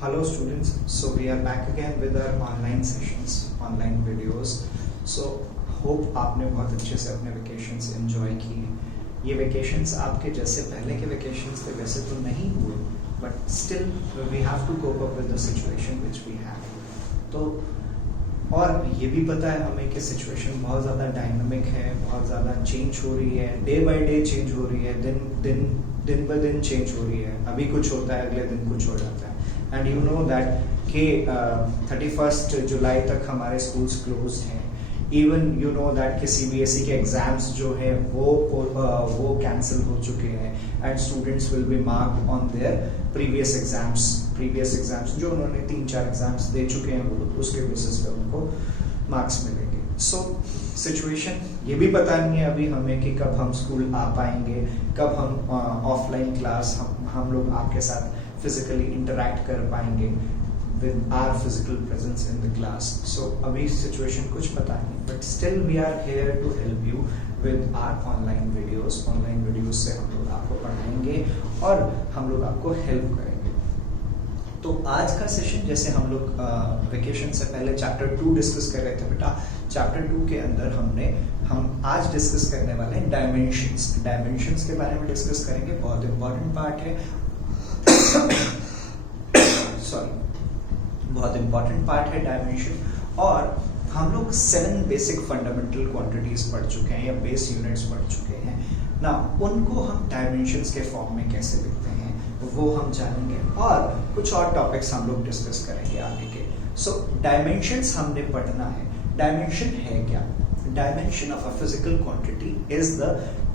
Hello students, so we are back again with our online sessions, online videos. So hope आपने बहुत अच्छे से अपने वेकेशंस एंजॉय किए। ये वेकेशंस आपके जैसे पहले के वेकेशंस थे वैसे तो नहीं हुए, but still we have to cope up with the situation which we have. तो और ये भी पता है हमें कि सिचुएशन बहुत ज़्यादा डायनामिक है, बहुत ज़्यादा चेंज हो रही है, डे बाय डे चेंज हो रही है, दिन ब दिन चेंज हो रही है। अभी कुछ होता है, अगले दिन कुछ हो जाता है। एंड यू नो दैट कि 31 जुलाई तक हमारे स्कूल्स क्लोज हैं। इवन यू नो दैट कि सीबीएसई के एग्जाम्स जो हैं वो कैंसिल हो चुके हैं and students will be marked on their previous exams जो उन्होंने 3-4 एग्जाम्स दे चुके हैं वो उसके बेसिस पे उनको मार्क्स मिलेंगे। सो सिचुएशन ये भी पता नहीं है अभी हमें कि कब हम स्कूल आ पाएंगे, कब हम ऑफलाइन क्लास हम लोग आपके साथ फिजिकली इंटरैक्ट कर पाएंगे with our physical presence in the class. So अभी situation कुछ पता नहीं, but still we are here to help you with our online videos. Online videos से हम लोग आपको पढ़ाएंगे और हम लोग आपको हेल्प करेंगे। तो आज का सेशन जैसे हम लोग वेकेशन से पहले चैप्टर 2 डिस्कस कर रहे थे बेटा, चैप्टर 2 के अंदर हम आज डिस्कस करने वाले हैं डायमेंशंस के बारे में डिस्कस करेंगे। बहुत इंपॉर्टेंट पार्ट है बहुत इंपॉर्टेंट पार्ट है डायमेंशन। और हम लोग 7 बेसिक फंडामेंटल क्वांटिटीज पढ़ चुके हैं या बेस यूनिट्स पढ़ चुके हैं ना, उनको हम डायमेंशंस के फॉर्म में कैसे लिखते हैं वो हम जानेंगे और कुछ और टॉपिक्स हम लोग डिस्कस करेंगे आगे के। सो डायमेंशंस हमने पढ़ना है। डायमेंशन है क्या? Dimension of a physical quantity is the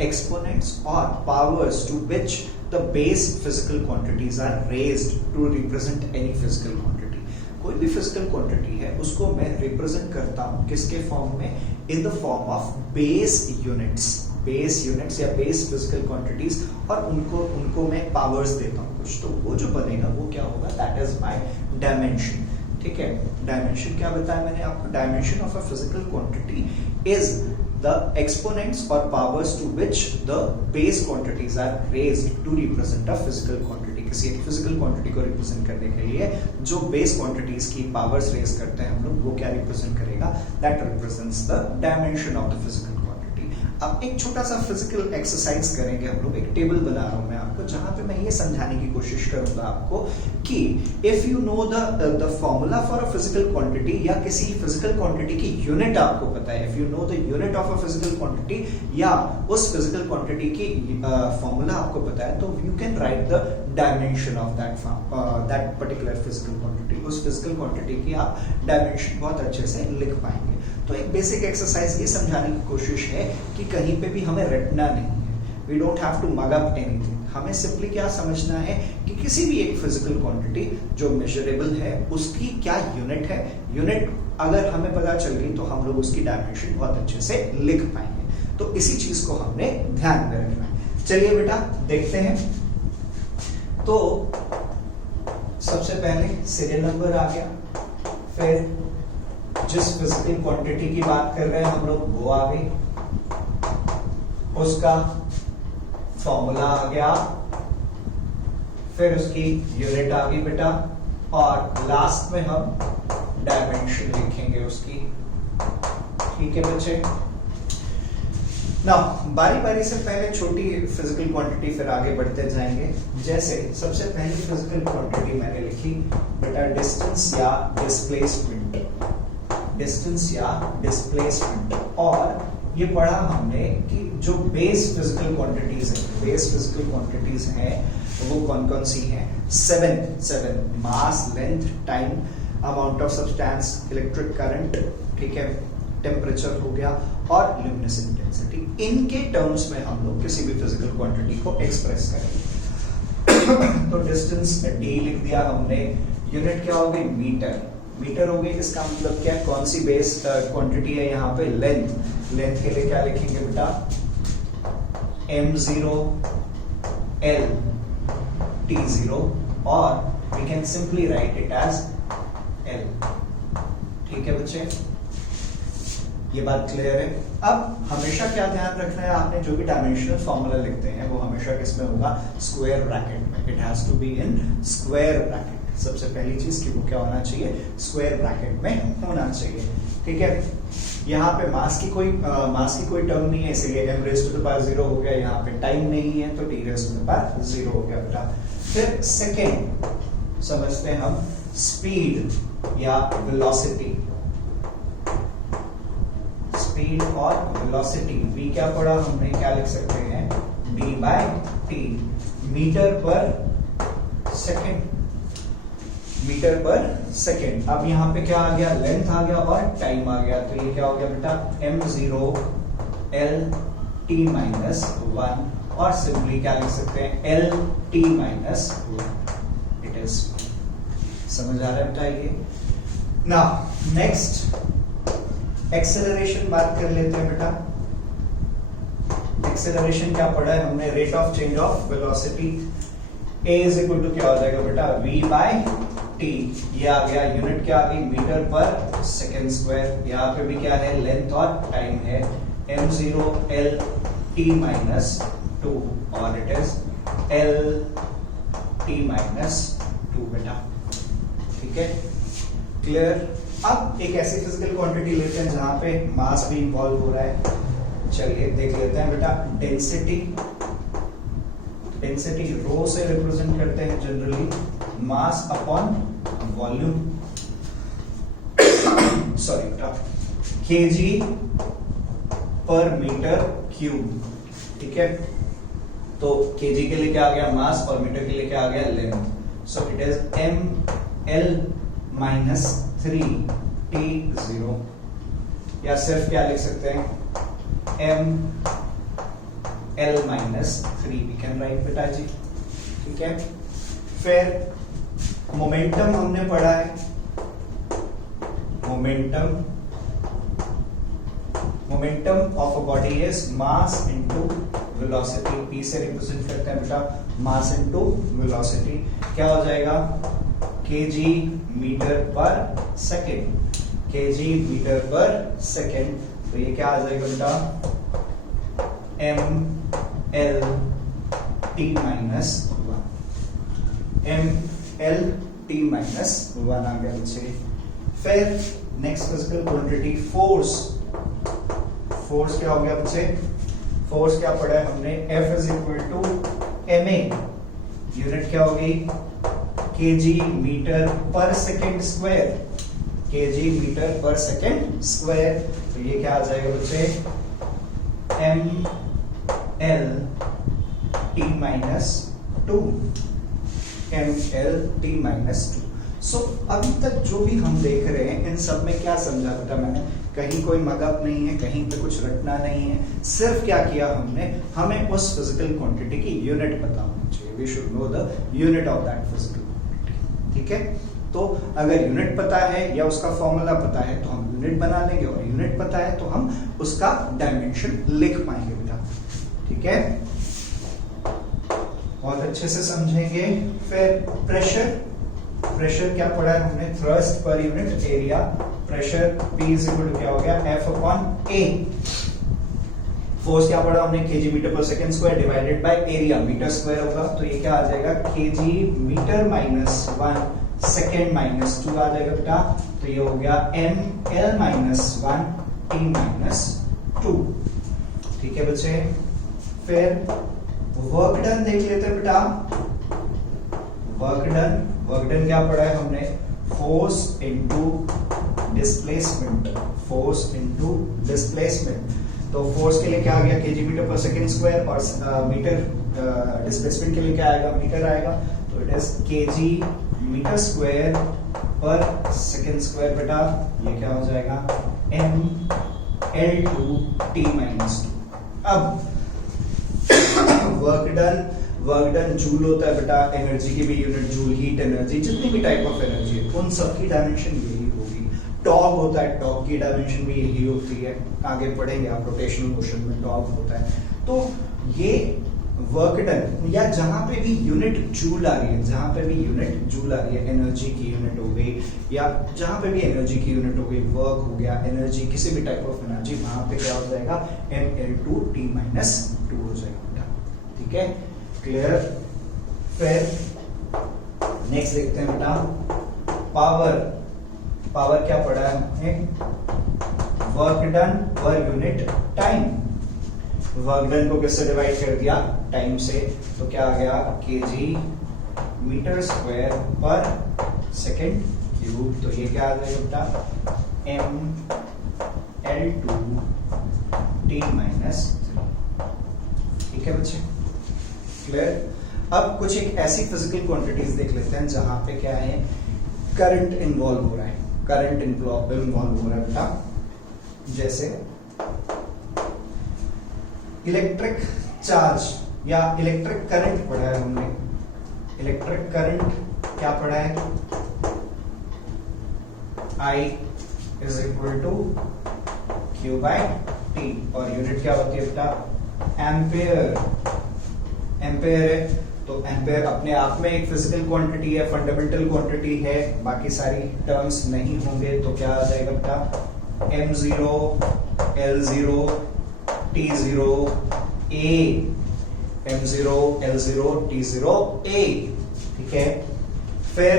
exponents or powers to which the base physical quantities are raised to represent any physical quantity. कोई भी physical quantity है उसको मैं represent करता हूँ किसके फॉर्म में? In the form of base units या base physical quantities, और उनको मैं powers देता हूँ कुछ, तो वो जो बनेगा वो क्या होगा? That is my dimension. ठीक है, डायमेंशन क्या बताया मैंने आपको? Dimension of a physical quantity is the exponents और powers to which the base quantities are raised to represent a physical quantity. किसी एक फिजिकल क्वांटिटी को रिप्रेजेंट करने के लिए जो बेस क्वांटिटीज की पावर्स रेज करते हैं हम लोग, वो क्या रिप्रेजेंट करेगा? That represents the dimension of the physical quantity. अब एक छोटा सा फिजिकल एक्सरसाइज करेंगे हम लोग। एक टेबल बना रहा हूं मैं आपको जहां पे मैं ये समझाने की कोशिश करूंगा आपको कि if you know the formula for a physical quantity या किसी फिजिकल क्वांटिटी की यूनिट आपको पता है, if you know the unit of a physical quantity या उस फिजिकल क्वांटिटी की फॉर्मूला आपको पता है, तो you can write the dimension of that particular physical quantity. उस फिजिकल क्वांटिटी की आप डायमेंशन बहुत अच्छे से लिख पाएंगे। तो एक बेसिक एक्सरसाइज ये समझाने की कोशिश है कि कहीं पे भी हमें रटना नहीं है। We don't have to mug up anything. हमें सिंपली क्या समझना है कि किसी भी एक फिजिकल क्वांटिटी जो मेजरेबल है उसकी क्या यूनिट है। यूनिट अगर हमें पता चल गई तो हम लोग उसकी डायमेंशन बहुत अच्छे से लिख पाएंगे। तो इसी चीज को हमने ध्यान में रखना है। चलिए बेटा देखते हैं। तो सबसे पहले सीरियल नंबर आ गया, फिर जिस फिजिकल क्वांटिटी की बात कर रहे हैं हम लोग वो आ गई, उसका फॉर्मूला आ गया, फिर उसकी यूनिट आ गई बेटा, और लास्ट में हम डायमेंशन लिखेंगे उसकी। ठीक है बच्चे ना, बारी बारी से पहले छोटी फिजिकल क्वांटिटी फिर आगे बढ़ते जाएंगे। जैसे सबसे पहली फिजिकल क्वांटिटी मैंने लिखी बेटा डिस्टेंस या डिस्प्लेसमेंट। और ये पढ़ा हमने कि जो बेस फिजिकल क्वांटिटीज हैं वो कौन कौन सी हैं? 7 mass, length, time, amount of substance, electric current, ठीक है, टेम्परेचर हो गया और ल्यूमिनस इंटेंसिटी। इनके टर्म्स में हम लोग किसी भी फिजिकल क्वांटिटी को एक्सप्रेस करेंगे। तो डिस्टेंस d लिख दिया हमने, यूनिट क्या हो गई? मीटर हो गई। इसका मतलब क्या? कौन सी बेस क्वांटिटी है यहाँ पे? लेंथ के लिए क्या लिखेंगे बेटा? m0 l t0 और we can simply write it as l। ठीक है बच्चे, ये बात क्लियर है। अब हमेशा क्या ध्यान रखना है आपने, जो भी डायमेंशनल फॉर्मूला लिखते हैं वो हमेशा किसमें होगा? स्क्वायर ब्रैकेट में। It has to be in square bracket. सबसे पहली चीज कि वो क्या होना चाहिए, स्क्वायर ब्रैकेट में होना चाहिए। ठीक है, यहाँ पे मास की कोई टर्म नहीं है, इसलिए m raise to the power 0 हो गया। यहाँ पे टाइम नहीं है तो t raise to the power 0 हो गया बेटा। फिर सेकेंड समझते हैं हम, स्पीड या वेलोसिटी। स्पीड और वेलोसिटी, v क्या पढ़ा हमने, क्या लिख सकते हैं, d bye T, metre per second, metre per second. अब यहाँ पे क्या आ गया, लेंथ आ गया और टाइम आ गया, तो ये क्या हो गया बेटा, m0 l t माइनस 1, और सिंपली क्या लिख सकते हैं, l t minus 1 it is. समझ आ रहा है बेटा ये। नाउ नेक्स्ट एक्सेलरेशन बात कर लेते हैं बेटा। एक्सेलरेशन क्या पढ़ा है हमने, rate of change of velocity. a is equal to क्या हो जाएगा बेटा, v बाय टी, ये आ गया, यूनिट क्या आ गई, मीटर पर सेकेंड स्क्वायर। यहाँ पे भी क्या है, लेंथ और टाइम है, m0 l t माइनस 2, और it is l t minus 2 बेटा। ठीक है, क्लियर। अब एक ऐसी फिजिकल क्वांटिटी लेते हैं जहां पे मास भी इन्वॉल्व हो रहा है। चलिए देख लेते हैं बेटा, डेंसिटी। डेंसिटी रो से रिप्रेजेंट करते हैं generally, mass upon volume, sorry बेटा, केजी पर मीटर क्यूब। ठीक है, तो केजी के लिए क्या आ गया, मास, और मीटर के लिए क्या आ गया, length. So it is ml minus 3t0, या सिर्फ क्या लिख सकते हैं, ml minus 3 we can write बेटा जी। ठीक है, फिर मोमेंटम हमने पढ़ा है, momentum of a body is mass into velocity. p से रिप्रेजेंट करते हैं बेटा, मास इनटू वेलोसिटी, क्या हो जाएगा, kg metre per second, kg metre per second. तो ये क्या आ जाएगा बेटा, ml t minus 1, ml t minus 1 आ गया बच्चे। फिर next physical quantity, force. Force क्या हो गया बच्चे, फोर्स क्या पढ़ा है हमने, F is equal to ma, unit क्या होगी, kg metre per second square, kg metre per second square. तो ये क्या आ जाएगा बच्चे, ml t minus 2, ml t minus 2। So अभी तक जो भी हम देख रहे हैं इन सब में क्या समझा बेटा मैंने, कहीं कोई मगअप नहीं है, कहीं पे कुछ रटना नहीं है, सिर्फ क्या किया हमने, हमें उस फिजिकल क्वांटिटी की यूनिट पता होनी चाहिए, we should know the unit of that physical quantity. ठीक है, तो अगर यूनिट पता है या उसका फॉर्मूला पता है तो हम यूनिट बना लेंगे, और यूनिट पता है तो हम उसका डायमेंशन लिख पाएंगे बेटा। ठीक है, बहुत अच्छे से समझेंगे। फिर प्रेशर, प्रेशर क्या पढ़ा है हमने, thrust per unit area, pressure P is equal to क्या हो गया, F अपॉन A। फोर्स क्या पढ़ा हमने, kg metre per second square divided by area, metre square होगा, तो ये क्या आ जाएगा, kg metre minus 1 second minus 2 आ जाएगा बेटा। तो ये हो गया ml माइनस 1 t माइनस 2। ठीक है बच्चे, फिर वर्क डन देख लेते हैं बेटा। वर्क डन क्या पढ़ा है हमने, force into displacement, force into displacement. तो फोर्स के लिए क्या आ गया, kg metre per second square, और मीटर डिस्प्लेसमेंट के लिए क्या आएगा, मीटर आएगा। तो it is kg metre square per second square बेटा, ये क्या हो जाएगा, ml2 t माइनस 2। अब वर्क डन जूल होता है बेटा, एनर्जी की भी यूनिट जूल, हीट एनर्जी, जितनी भी टाइप ऑफ एनर्जी है उन सब की डायमेंशन यही होगी। टॉर्क होता है, टॉर्क की डायमेंशन भी यही होती है, आगे पढ़ेंगे आप, रोटेशनल मोशन में टॉर्क होता है। तो ये वर्क डन, या जहां पे भी यूनिट जूल आ रही है, जहां पे भी यूनिट जूल आ रही है, एनर्जी की यूनिट हो गई, या जहां पे भी एनर्जी की यूनिट हो गई, वर्क हो गया, एनर्जी, किसी भी टाइप ऑफ एनर्जी, वहां पे क्या हो जाएगा, ml2 t माइनस 2 हो जाएगा बेटा। ठीक है, क्लियर। फिर नेक्स्ट देखते हैं बेटा पावर। पावर क्या पढ़ा है हमने? Work done per unit time. Work done को किससे डिवाइड कर दिया? टाइम से। तो क्या आ गया? Kg metre square per second cube. तो ये क्या आ जाएगा बेटा? M L two T minus. ठीक है बच्चे, क्लियर? अब कुछ एक ऐसी फिजिकल क्वांटिटीज देख लेते हैं जहां पे क्या है, करंट इन्वॉल्व हो रहा है। करंट इन्वॉल्व हो रहा है बेटा, जैसे इलेक्ट्रिक चार्ज या इलेक्ट्रिक करंट पढ़ा है हमने। इलेक्ट्रिक करंट क्या पढ़ा है? I is equal to Q by T, और यूनिट क्या होती है बेटा? एम्पेयर। एम्पेयर है तो एम्पेयर अपने आप में एक फिजिकल क्वांटिटी है, फंडामेंटल क्वांटिटी है, बाकी सारी टर्म्स नहीं होंगे। तो क्या आ जाएगा बेटा? M0 L0 T0 A, M0 L0 T0 A। ठीक है, फिर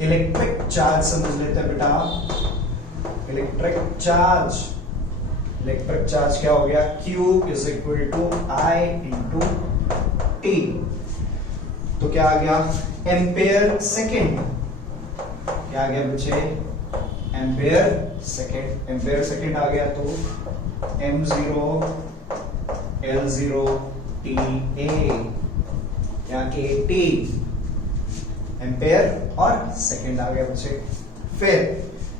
इलेक्ट्रिक चार्ज समझ लेते हैं बेटा। इलेक्ट्रिक चार्ज, इलेक्ट्रिक चार्ज क्या हो गया? Q is equal to I into T। तो क्या आ गया? Ampere second. क्या आ गया बच्चे? Ampere second. एम्पेयर सेकेंड आ गया तो M0 L0 TA या AT, एम्पेयर और सेकेंड आ गया बच्चे। फिर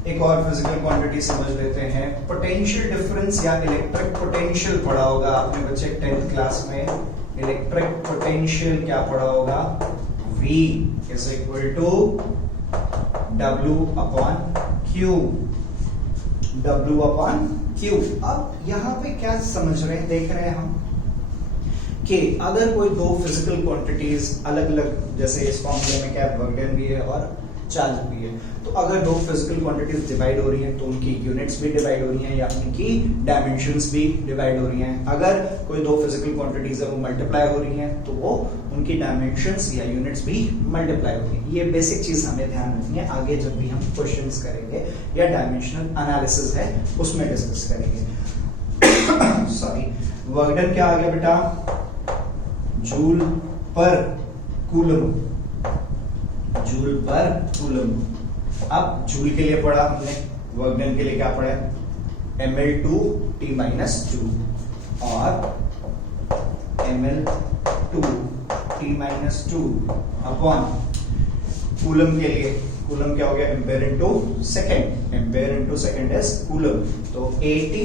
एक और फिजिकल क्वांटिटी समझ लेते हैं, पोटेंशियल डिफरेंस या इलेक्ट्रिक पोटेंशियल पढ़ा होगा आपने बच्चे 10th क्लास में। इलेक्ट्रिक पोटेंशियल क्या पढ़ा होगा? V is equal to W upon Q। W upon Q। अब यहां पे क्या समझ रहे हैं, देख रहे हैं हम कि अगर कोई दो फिजिकल क्वांटिटीज अलग अलग, जैसे इस फॉर्मूले में क्या वर्क डन भी है और चार्ज भी है, तो अगर दो फिजिकल क्वांटिटीज डिवाइड हो रही हैं तो उनकी यूनिट्स भी डिवाइड हो रही हैं या उनकी डायमेंशंस भी डिवाइड हो रही हैं। अगर कोई दो फिजिकल क्वांटिटीज है वो मल्टीप्लाई हो रही हैं तो वो उनकी डायमेंशंस या यूनिट्स भी मल्टीप्लाई हो रही हैं। ये बेसिक चीज हमें ध्यान रखनी है, आगे जब भी हम क्वेश्चंस करेंगे या डायमेंशनल एनालिसिस है उसमें डिस्कस करेंगे। सॉरी, वर्क डन क्या आ गया बेटा? जूल पर कूलम। जूल पर कूलम। अब जूल के लिए पढ़ा हमने, वर्क डन के लिए क्या पढ़ा? ml2t माइनस 2 और ml2t माइनस 2 अपॉन कूलम के लिए, कूलम क्या हो गया? Ampere into second. Ampere into second is coulomb. तो AT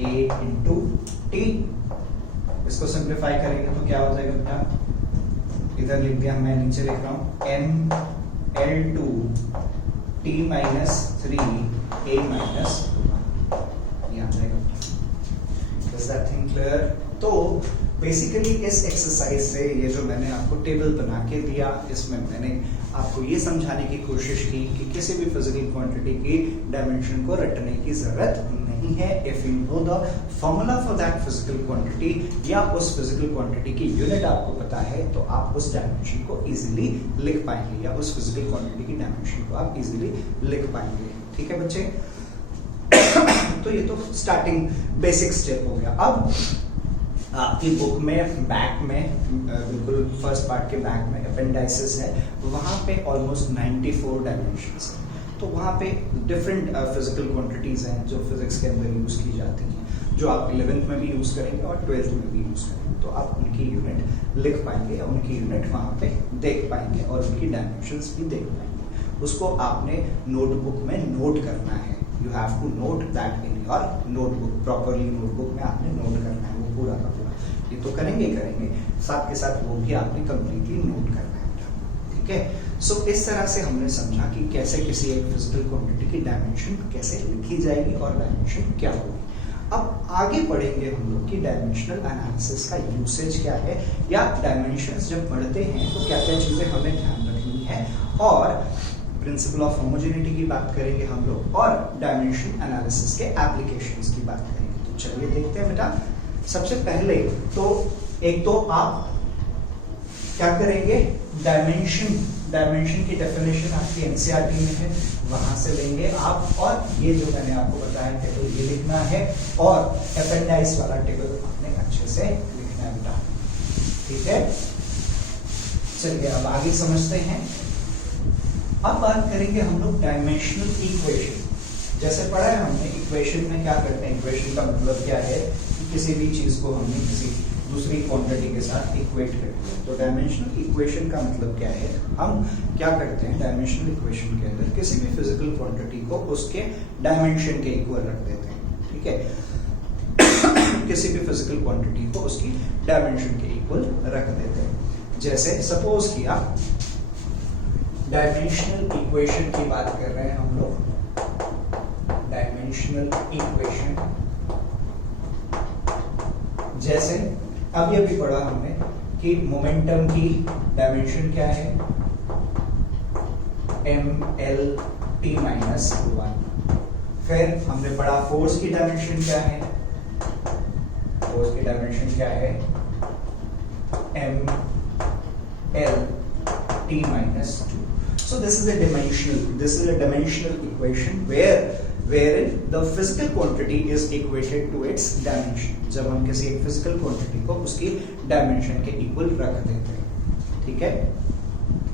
A इंटू T। इसको सिंप्लीफाई करेंगे तो क्या हो जाएगा बेटा? इधर लिख दिया, मैं नीचे लिख रहा हूं ml2 t minus 3 a minus 1। यहां जाएगा। Is that thing clear? तो बेसिकली इस एक्सरसाइज से ये जो मैंने आपको टेबल बना के दिया, इसमें मैंने आपको ये समझाने की कोशिश की कि किसी भी फिजिकल क्वांटिटी की डायमेंशन को रटने की जरूरत नहीं है। If you know the formula for that physical quantity या उस फिजिकल क्वांटिटी की यूनिट आपको पता है तो आप उस डायमेंशन को इजीली लिख पाएंगे या उस फिजिकल क्वांटिटी की डायमेंशन को आप इजीली लिख पाएंगे। ठीक है बच्चे? तो ये तो स्टार्टिंग बेसिक स्टेप हो गया। अब आपकी बुक में बैक में बिल्कुल फर्स्ट पार्ट के बैक में अपेंडिसेस है, वहां पे ऑलमोस्ट 94 डायमेंशंस हैं। तो वहां पे डिफरेंट फिजिकल क्वांटिटीज हैं जो फिजिक्स के अंदर यूज की जाती हैं, जो आप 11th में भी यूज करेंगे और 12th में भी यूज करेंगे। तो आप उनकी यूनिट लिख पाएंगे, उनकी यूनिट वहां पे देख पाएंगे और उनकी डायमेंशंस भी देख पाएंगे। उसको आपने नोटबुक में नोट करना है। You have to note that in your notebook. Properly notebook में आपने नोट करना है वो पूरा का पूरा। ये तो करेंगे साथ के साथ वो भी आपने कंप्लीटली नोट करना है। ठीक है? सो इस तरह से हमने समझा कि कैसे किसी एक फिजिकल क्वांटिटी की डायमेंशन कैसे लिखी जाएगी और डायमेंशन क्या होगी। अब आगे पढ़ेंगे हम लोग कि डायमेंशनल एनालिसिस का यूसेज क्या है या डायमेंशंस जब पढ़ते हैं तो क्या क्या चीजें हमें ध्यान रखनी है, और प्रिंसिपल ऑफ होमोजेनिटी की बात करेंगे हम लोग और डायमेंशन एनालिसिस के एप्लीकेशंस की बात करेंगे। तो चलिए देखते हैं बेटा। सबसे पहले तो एक तो आप क्या करेंगे, डायमेंशन की डेफिनेशन आपकी एनसीईआरटी में है, वहां से लेंगे आप, और ये जो मैंने आपको बताया टेबल ये लिखना है, और अपेंडाइज वाला टेबल आपने अच्छे से लिखना है बेटा, ठीक है। चलिए अब आगे समझते हैं। अब बात करेंगे हम लोग डायमेंशनल इक्वेशन। जैसे पढ़ा है हमने, इक्वेशन में क्या करते हैं, इक्वेशन का मतलब क्या है कि किसी भी चीज को हमने किसी दूसरी क्वांटिटी के साथ इक्वेट करते हैं। तो डायमेंशनल इक्वेशन का मतलब क्या है, हम क्या करते हैं डायमेंशनल इक्वेशन के अंदर किसी भी फिजिकल क्वांटिटी को उसके डायमेंशन के इक्वल रख देते हैं, ठीक है। किसी भी फिजिकल क्वांटिटी को उसकी डायमेंशन के इक्वल रख देते हैं। जैसे सपोज किया डायमेंशनल इक्वेशन की बात कर रहे हैं हम लोग, डायमेंशनल इक्वेशन, जैसे अब ये भी पढ़ा हमने कि मोमेंटम की डायमेंशन क्या है, mlt माइनस 1। फिर हमने पढ़ा फोर्स की डायमेंशन क्या है, फोर्स की डायमेंशन क्या है, mlt minus 2. So this is a dimensional equation wherein the physical quantity is equated to its dimension. जब हम किसी एक physical quantity को उसकी dimension के equal रख देते हैं, ठीक है,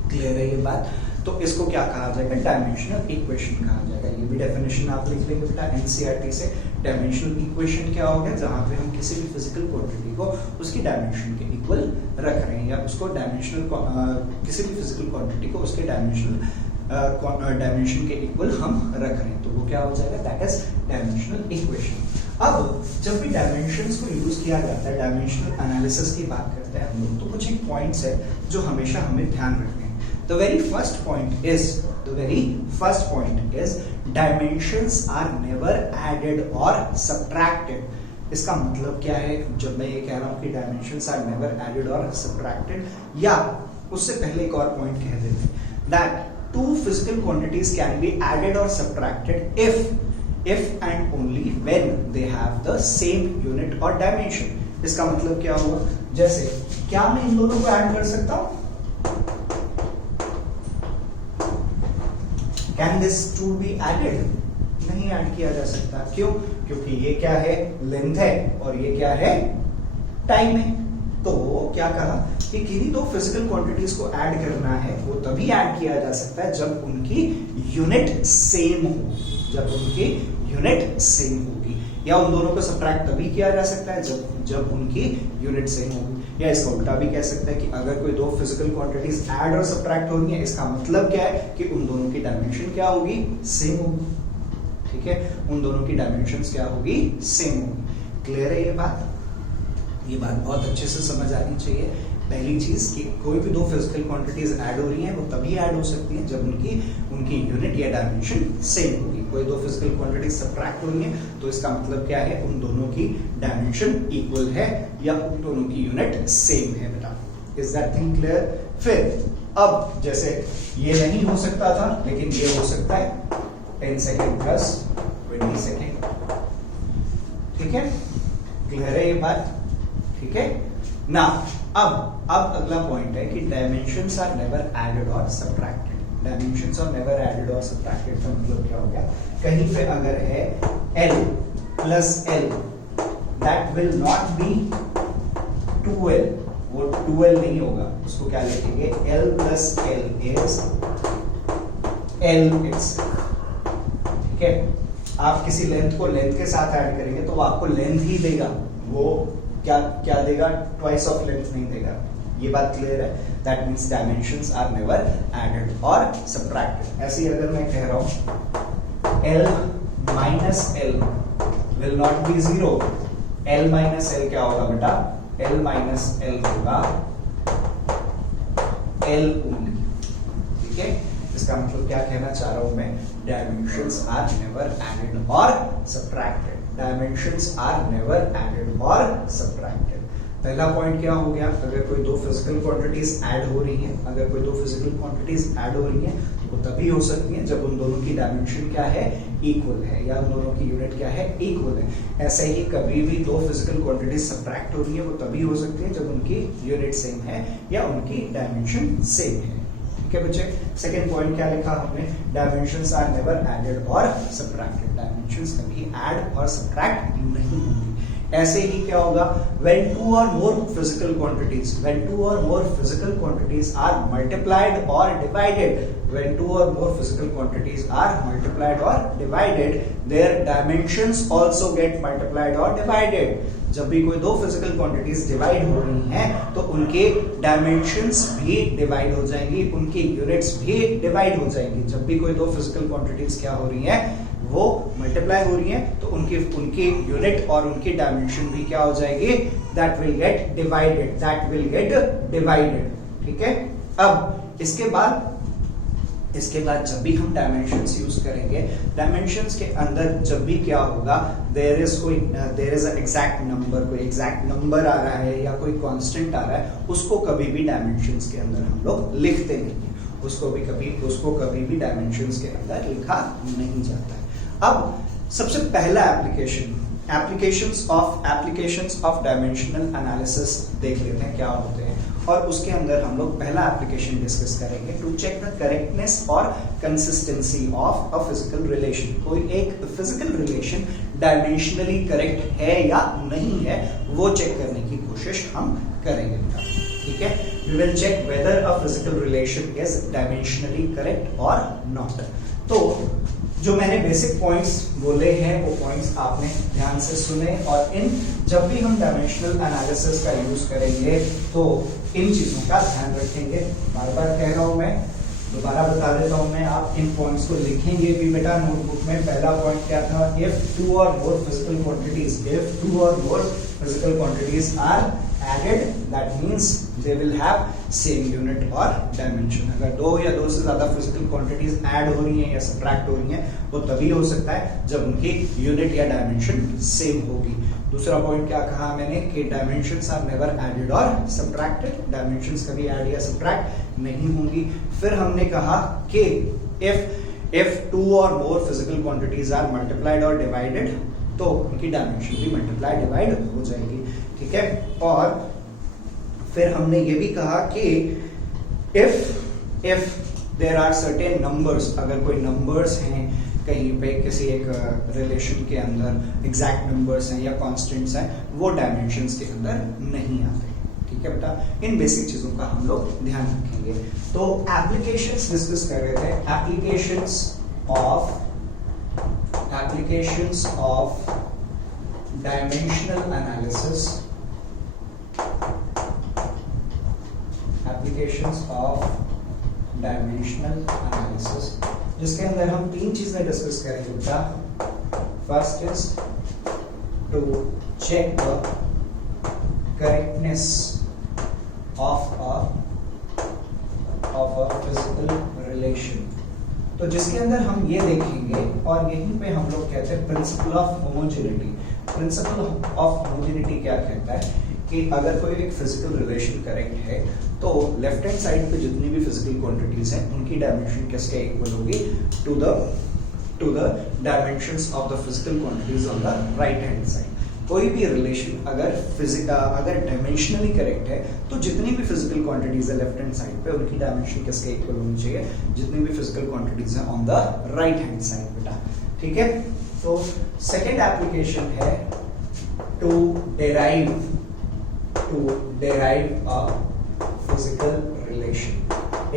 क्लियर है ये बात। तो इसको क्या कहा जाएगा, डायमेंशनल इक्वेशन कहा जाएगा। ये भी डेफिनेशन आप लिख लेंगे बेटा एनसीईआरटी से। डायमेंशनल इक्वेशन क्या हो गया, जहां पे हम किसी भी फिजिकल क्वांटिटी को उसकी डायमेंशन के इक्वल रख रहे हैं, या उसको किसी भी फिजिकल क्वांटिटी को उसके डायमेंशन के इक्वल हम रख रहे हैं, तो वो क्या हो जाएगा, दैट इज डायमेंशनल इक्वेशन। अब जब भी डायमेंशंस को यूज किया जाता है, डायमेंशनल एनालिसिस की बात करते हैं हम लोग, तो कुछ एक पॉइंट्स है जो हमेशा हमें ध्यान रखने हैं। The very first point is dimensions are never added or subtracted. इसका मतलब क्या है, जब मैं ये कह रहा हूँ कि dimensions are never added or subtracted, या उससे पहले एक और पॉइंट कह देते हैं that two physical quantities can be added or subtracted if and only when they have the same unit or dimension. इसका मतलब क्या हुआ, जैसे क्या मैं इन दोनों को ऐड कर सकता हूँ, Can this two be added? नहीं ऐड किया जा सकता, क्यों, क्योंकि ये क्या है, लेंथ है, और ये क्या है, टाइम है। तो क्या कहा कि किन्हीं दो फिजिकल क्वांटिटीज को ऐड करना है, वो तभी ऐड किया जा सकता है जब उनकी यूनिट सेम हो, होगी, या उन दोनों को सब्ट्रैक्ट तभी किया जा सकता है जब उनकी यूनिट सेम होगी। या इसका उल्टा भी कह सकते हैं कि अगर कोई दो फिजिकल क्वांटिटीज ऐड और सब्ट्रैक्ट होंगी, इसका मतलब क्या है कि उन दोनों की डायमेंशन क्या होगी, सेम होगी, ठीक है, उन दोनों की डायमेंशंस क्या होगी, सेम होगी। क्लियर है ये बात बहुत अच्छे से समझ आनी चाहिए। पहली चीज कि कोई भी दो फिजिकल क्वांटिटीज ऐड हो रही हैं, वो तभी ऐड हो सकती हैं जब उनकी यूनिट या डायमेंशन सेम होगी। कोई दो फिजिकल क्वांटिटीज सब्ट्रैक्ट हो रही हैं, तो इसका मतलब क्या है, उन दोनों की डायमेंशन इक्वल है या उन दोनों की यूनिट सेम है बेटा। Is that thing clear? फिर अब जैसे ये नहीं हो सकता था, लेकिन ये हो सकता है 10 सेकेंड प्लस 20 सेकेंड, ठीक है, क्लियर है ये बात, ठीक है ना। अब अगला पॉइंट है कि डायमेंशंस आर नेवर एडेड और subtracted. Dimensions are never added और सब्ट्रैक्टेड का मतलब क्या हो गया, कहीं पे अगर है L plus L, that will not B 2L, वो 2L नहीं होगा, उसको क्या लिखेंगे, L plus L is L itself, ठीक है। आप किसी लेंथ को लेंथ के साथ ऐड करेंगे तो वो आपको लेंथ ही देगा, वो क्या देगा, ट्वाइस ऑफ लेंथ नहीं देगा। ये बात क्लियर है? That means dimensions are never added और सब्ट्रैक्टेड। ऐसे ही अगर मैं कह रहा हूं L minus L will not be 0, L minus L क्या होगा बेटा, L माइनस L होगा L ओनली, ठीक है। इसका मतलब क्या कहना चाह रहा हूं मैं, डायमेंशंस आर नेवर एडेड और subtracted, dimensions are never added और सब्ट्रैक्टेड। पहला पॉइंट क्या हो गया, अगर कोई दो फिजिकल क्वांटिटीज ऐड हो रही हैं, अगर कोई दो फिजिकल क्वांटिटीज ऐड हो रही हैं तो वो तभी हो सकती हैं जब उन दोनों की डायमेंशन क्या है, इक्वल है, या उन दोनों की यूनिट क्या है, इक्वल है। ऐसे ही कभी भी दो फिजिकल क्वांटिटीज सब्ट्रैक्ट हो रही है वो तभी हो सकती है जब उनकी यूनिट सेम है या उनकी डायमेंशन सेम है। ठीक है बच्चे, सेकंड पॉइंट क्या लिखा हमने, डायमेंशंस आर नेवर एडेड और सब्ट्रैक्टेड, डायमेंशंस कभी ऐड और सब्ट्रैक्ट नहीं होंगी। ऐसे ही क्या होगा, when two or more physical quantities are multiplied or divided, when two or more physical quantities are multiplied or divided, their dimensions also get multiplied or divided. जब भी कोई दो फिजिकल क्वांटिटीज डिवाइड हो रही हैं तो उनके डायमेंशंस भी डिवाइड हो जाएंगी, उनकी यूनिट्स भी डिवाइड हो जाएंगी। जब भी कोई दो फिजिकल क्वांटिटीज क्या हो रही हैं, वो मल्टीप्लाई हो रही हैं तो उनकी यूनिट और उनकी डायमेंशन भी क्या हो जाएगी, दैट विल गेट डिवाइडेड। ठीक है, अब इसके बाद जब भी हम डायमेंशंस यूज करेंगे, डायमेंशंस के अंदर जब भी क्या होगा, देयर इज एग्जैक्ट नंबर, कोई एग्जैक्ट नंबर आ रहा है या कोई कांस्टेंट आ रहा है, उसको कभी भी डायमेंशंस के अंदर हम लोग लिखते नहीं है, उसको कभी भी डायमेंशंस के अंदर लिखा नहीं जाता है। अब सबसे पहला एप्लीकेशंस ऑफ डायमेंशनल एनालिसिस देख लेते हैं क्या होते हैं, और उसके अंदर हम लोग पहला एप्लीकेशन डिस्कस करेंगे टू चेक द करेक्टनेस और consistency of a physical relation. कोई एक फिजिकल रिलेशन डायमेंशनली करेक्ट है या नहीं है, वो चेक करने की कोशिश हम करेंगे। ठीक है, we will check whether a physical relation is dimensionally correct or not. तो जो मैंने बेसिक पॉइंट्स बोले हैं वो पॉइंट्स आपने ध्यान से सुने, और जब भी हम डायमेंशनल एनालिसिस का यूज करेंगे तो इन चीजों का ध्यान रखेंगे। बार बार कह रहा हूं मैं, दोबारा बता देता हूं मैं, आप इन पॉइंट्स को लिखेंगे भी बेटा नोटबुक में। पहला पॉइंट क्या था, if two or more physical quantities are added, that means they will have same unit और dimension। अगर दो या दो से ज्यादा फिजिकल क्वांटिटीज ऐड हो रही हैं या सब्ट्रैक्ट हो रही हैं, वो तभी हो सकता है जब उनकी यूनिट या डायमेंशन सेम होगी। दूसरा पॉइंट क्या कहा मैंने कि डायमेंशंस आर नेवर एडेड और सब्ट्रैक्टेड, डायमेंशंस कभी ऐड या सब्ट्रैक्ट नहीं होंगी। फिर हमने कहा कि if two or more physical quantities are multiplied or divided, तो उनकी डायमेंशन भी मल्टीप्लाई डिवाइड हो जाएगी। ठीक है, और फिर हमने ये भी कहा कि if there are certain numbers, अगर कोई नंबर्स हैं कहीं पे किसी एक रिलेशन के अंदर, एग्जैक्ट नंबर्स हैं या कांस्टेंट्स हैं, वो डायमेंशंस के अंदर नहीं आते। ठीक है बेटा, इन बेसिक चीजों का हम लोग ध्यान रखेंगे। तो एप्लीकेशंस डिस्कस कर रहे थे, एप्लीकेशंस ऑफ डायमेंशनल एनालिसिस, जिसके अंदर हम तीन चीजें डिस्कस करेंगे बेटा। First is to check the correctness of a physical relation. तो जिसके अंदर हम ये देखेंगे, और यहीं पे हम लोग कहते हैं principle of homogeneity. Principle of homogeneity क्या कहता है कि अगर कोई एक फिजिकल रिलेशन करेक्ट है तो लेफ्ट हैंड साइड पे जितनी भी फिजिकल क्वांटिटीज हैं उनकी डायमेंशन किसके इक्वल होगी, to the dimensions of the physical quantities on the right hand side. कोई भी रिलेशन अगर डायमेंशनली करेक्ट है तो जितनी भी फिजिकल क्वांटिटीज है लेफ्ट हैंड साइड पे उनकी डायमेंशन किसके इक्वल होनी चाहिए, जितनी भी फिजिकल क्वांटिटीज है on the right hand side बेटा। ठीक है, तो सेकेंड एप्लीकेशन है to derive a physical relation.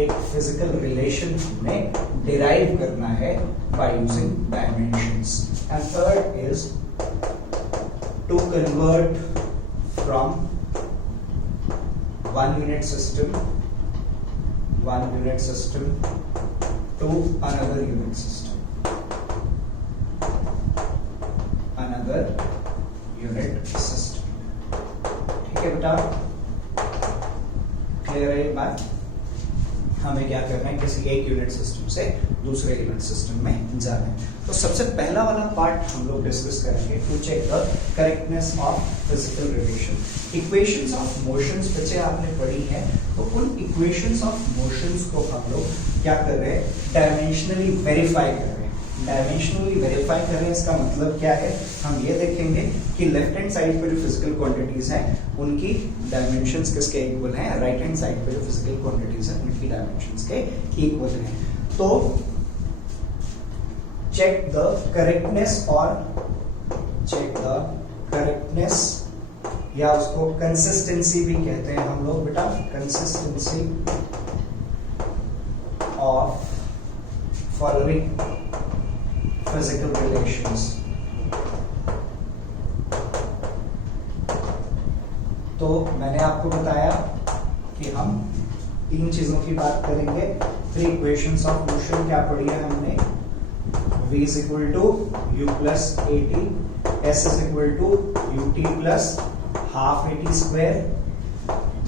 एक फिजिकल रिलेशन हमें डिराइव करना है by using dimensions. And third is to convert from one unit system to another unit system, ठीक है बेटा, क्लियर है ये बात? हमें क्या करना है, किसी एक यूनिट सिस्टम से दूसरे यूनिट सिस्टम में जाना है। तो सबसे पहला वाला पार्ट हम लोग डिस्कस करेंगे to check the correctness of physical relation. Equations of motions बच्चे आपने पढ़ी है, तो उन इक्वेशंस ऑफ मोशंस को हम लोग क्या कर रहे हैं, डायमेंशनली वेरीफाई कर रहे हैं। डायमेंशनली वेरीफाई कर रहे हैं, इसका मतलब क्या है, हम ये देखेंगे कि लेफ्ट हैंड साइड पे जो फिजिकल क्वांटिटीज हैं उनकी डायमेंशंस किसके इक्वल हैं, राइट हैंड साइड पे जो फिजिकल क्वांटिटीज हैं उनकी डायमेंशंस के इक्वल हैं। तो चेक द करेक्टनेस या उसको कंसिस्टेंसी भी कहते हैं हम लोग बेटा, consistency of following physical relations. तो मैंने आपको बताया कि हम तीन चीजों की बात करेंगे। थ्री इक्वेशंस ऑफ मोशन क्या पढ़ी है हमने, v is equal to u plus at, s is equal to ut plus half at square।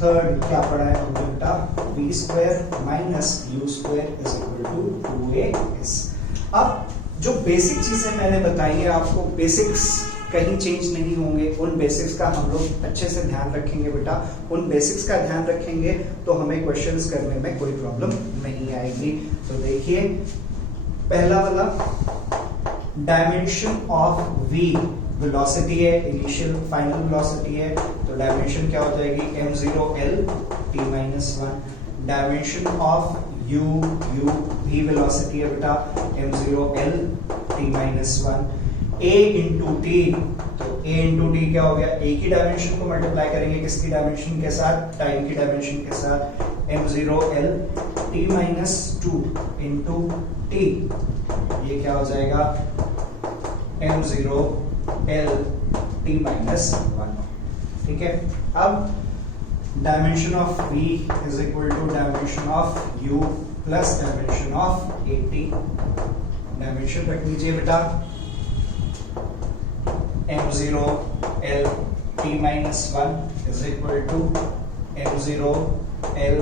Third क्या पढ़ा है हमने बेटा, v square minus u square is equal to 2as। अब जो बेसिक चीजें मैंने बताई है आपको, बेसिक्स कहीं चेंज नहीं होंगे, उन बेसिक्स का हम लोग अच्छे से ध्यान रखेंगे बेटा। उन बेसिक्स का ध्यान रखेंगे तो हमें क्वेश्चंस करने में कोई प्रॉब्लम नहीं आएगी। तो देखिए पहला वाला, डायमेंशन ऑफ v वेलोसिटी है, इनिशियल फाइनल वेलोसिटी है, तो डायमेंशन क्या हो जाएगी, m0l t-1। Dimension of u v velocity है बेटा, m0l t-1। a into T, तो a इंटू टी क्या हो गया, a की डायमेंशन को मल्टीप्लाई करेंगे किसकी डायमेंशन के साथ, टाइम की डायमेंशन के साथ, m0l t-2 इंटू टी, ये क्या हो जाएगा, m0l t-1। ठीक है। अब dimension of v is equal to dimension of u plus dimension of at। Dimension रख लीजिए बेटा, m0l t-1 is equal to m0l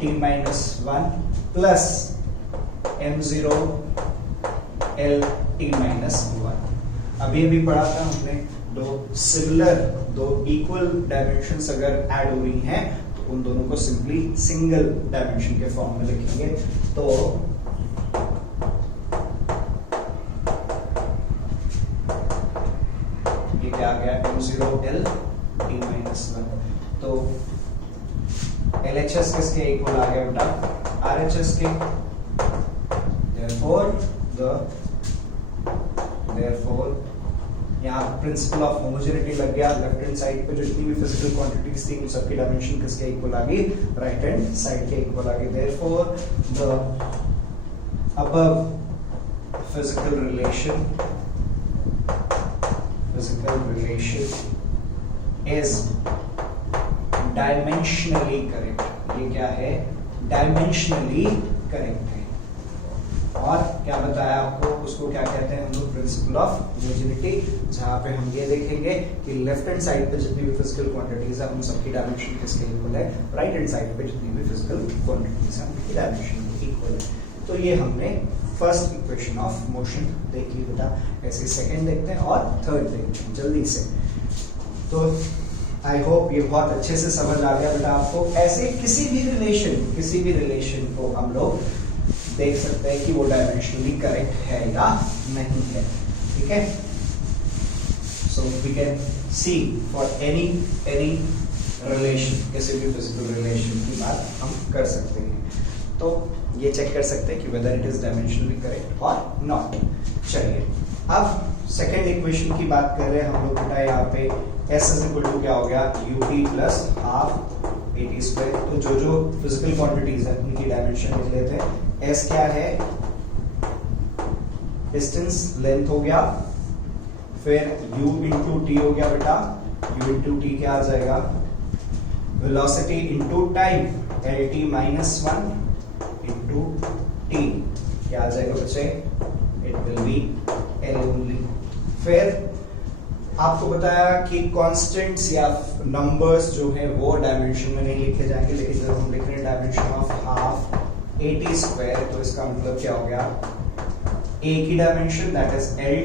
t-1 plus m0l t-1। अभी भी पढ़ा था हमने, दो इक्वल डायमेंशंस अगर ऐड हो रही हैं तो उन दोनों को सिंपली सिंगल डायमेंशन के फॉर्म में लिखेंगे। तो ये क्या आ गया, m0l t-1। तो LHS किसके इक्वल आ गया बेटा, RHS के। therefore यहाँ प्रिंसिपल ऑफ होमोजेनिटी लग गया। लेफ्ट हैंड साइड पे जो जितनी भी फिजिकल क्वांटिटीज थी उन सबकी डायमेंशन किसके इक्वल आ गई, राइट हैंड साइड के इक्वल आ गई। therefore the above physical relation is dimensionally correct। ये क्या है, डायमेंशनली करेक्ट है। और क्या बताया आपको, उसको क्या कहते हैं हम लोग, प्रिंसिपल ऑफ होमोजेनिटी, जहां पे हम ये देखेंगे कि लेफ्ट हैंड साइड पे जितनी भी फिजिकल क्वांटिटीज है उन सबकी डायमेंशन किसके इक्वल है, राइट हैंड साइड पे जितनी भी फिजिकल क्वांटिटीज है उनकी डायमेंशन इक्वल है। तो ये हमने फर्स्ट इक्वेशन ऑफ मोशन देख ली बेटा। ऐसे सेकंड देखते हैं और थर्ड देखते हैं जल्दी से। तो आई होप ये बहुत अच्छे से समझ आ गया बेटा आपको। ऐसे किसी भी रिलेशन को हम लोग देख सकते हैं कि वो डायमेंशनली करेक्ट है या नहीं है। ठीक है, so we can see for any relation, किसी भी फिजिकल रिलेशन की बात हम कर सकते हैं। तो ये चेक कर सकते हैं कि whether it is dimensionally correct or not. चलिए अब सेकेंड इक्वेशन की बात कर रहे हैं हम लोग बेटा। यहाँ पे s इज इक्वल टू क्या हो गया, ut plus half at square. तो जो फिजिकल क्वांटिटीज है उनकी डायमेंशन लिख लेते हैं। s क्या है, डिस्टेंस लेंथ हो गया, फिर u इंटू टी हो गया बेटा, u इंटू टी क्या आ जाएगा, velocity into time, lt minus 1 into T क्या आ जाएगा बच्चे, it will be l only. फिर आपको बताया कि कांस्टेंट्स या नंबर्स जो है वो डायमेंशन में नहीं लिखे जाएंगे, लेकिन जब हम लिख रहे हैं डायमेंशन ऑफ हाफ 80 स्क्वायर, तो इसका मतलब क्या हो गया, ए की dimension that is L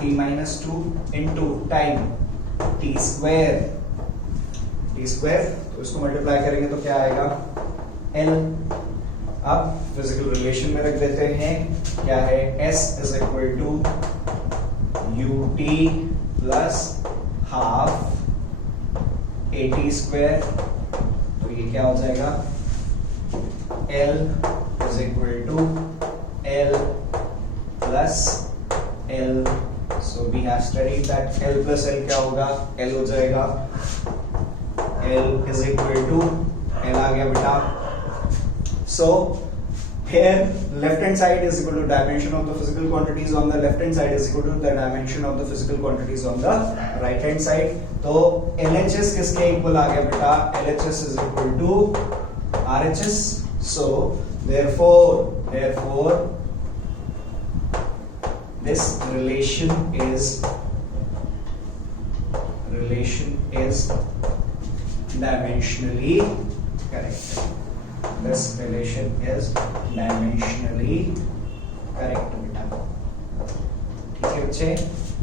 T minus two into time T square, तो इसको मल्टीप्लाई करेंगे तो क्या आएगा एल। अब फिजिकल रिलेशन में रख देते हैं, क्या है S is equal to u t plus half a t square, तो ये क्या हो जाएगा L is equal to L plus L, so we have studied that L plus L क्या होगा, L हो जाएगा L is equal to L आ गया बेटा। So here left hand side is equal to dimension of the physical quantities on the left hand side is equal to the dimension of the physical quantities on the right hand side. तो LHS किसके equal आ गया बेटा, LHS is equal to RHS. So therefore this relation is dimensionally correct. This relation is dimensionally correct बेटा, ठीक है बच्चे।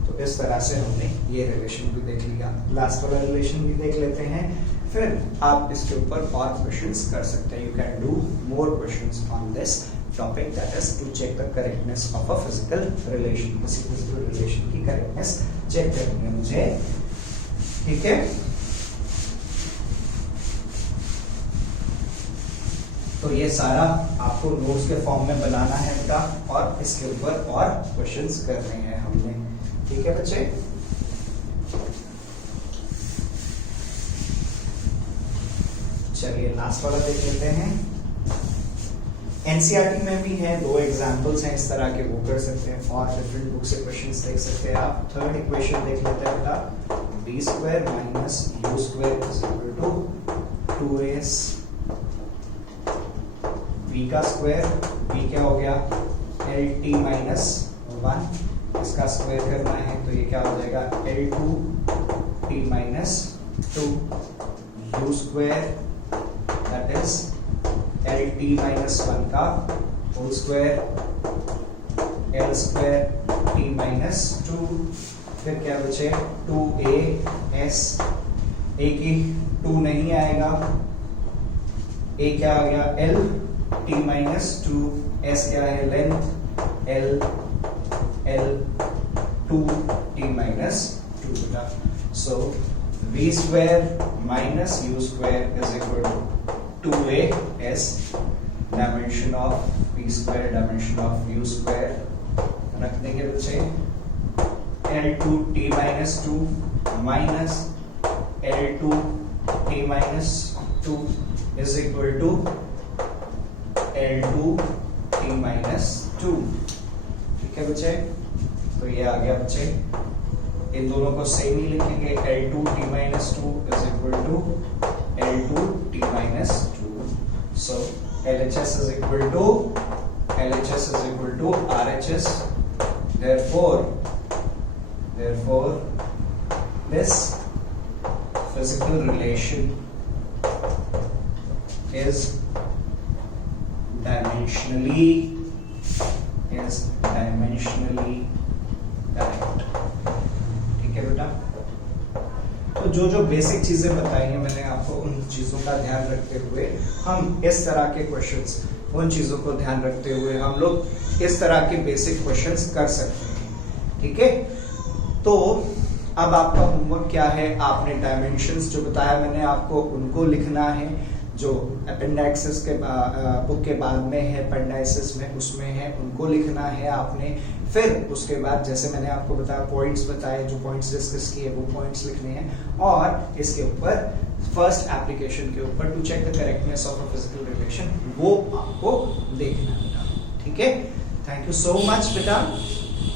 तो इस तरह से हमने ये रिलेशन भी देख लिया, लास्ट वाला रिलेशन भी देख लेते हैं, फिर आप इसके ऊपर और क्वेश्चंस कर सकते हैं। You can do more questions on this topic, that is to check the correctness of a physical relation. किसी फिजिकल रिलेशन की करेक्टनेस चेक करनी है मुझे, ठीक है। तो ये सारा आपको नोट्स के फॉर्म में बनाना है बेटा, और इसके ऊपर और क्वेश्चंस करने हैं हमने, ठीक है बच्चे। चलिए लास्ट वाला देख लेते हैं। एनसीईआरटी में भी है, 2 एग्जांपल्स हैं इस तरह के, वो कर सकते हैं, और डिफरेंट बुक से क्वेश्चंस देख सकते हैं आप। थर्ड इक्वेशन देख लेते हैं बेटा, v square minus u square is equal to 2s v का स्क्वायर, v क्या हो गया एल टी माइनस 1, इसका स्क्वायर करना है तो ये क्या हो जाएगा L2 t minus 2 u square that is L T minus 1 का whole square L square t minus 2, फिर क्या बचे 2as, a की 2 नहीं आएगा, a क्या आ गया L t माइनस 2, s क्या है लेंथ L 2 t माइनस 2 बेटा। So v square minus u square is equal to 2as, dimension of v square dimension of u square रख देंगे बच्चे, L2 t minus 2 minus L2 t minus 2 is equal to L2 t minus 2, ठीक है बच्चे। तो ये आ गया बच्चे, इन दोनों को सेम ही लिखेंगे, L2 t minus 2 is equal to L2 t minus 2। So LHS is equal to RHS, therefore this physical relation is dimensionally correct, ठीक है बेटा। तो जो बेसिक चीजें बताई हैं मैंने आपको, उन चीजों का ध्यान रखते हुए हम इस तरह के क्वेश्चंस, उन चीजों को ध्यान रखते हुए हम लोग इस तरह के बेसिक क्वेश्चंस कर सकते हैं, ठीक है। तो अब आपका होमवर्क क्या है, आपने डायमेंशंस जो बताया मैंने आपको उनको लिखना है, जो अपेंडिक्सिस के बुक के बाद में है, अपेंडिसिस में उसमें है, उनको लिखना है आपने। फिर उसके बाद जैसे मैंने आपको बताया, पॉइंट्स बताए, जो पॉइंट्स डिस्कस किए वो पॉइंट्स लिखने हैं, और इसके ऊपर फर्स्ट एप्लीकेशन के ऊपर to check the correctness of a physical relation, वो आपको देखना है, ठीक है। थैंक यू सो मच बेटा।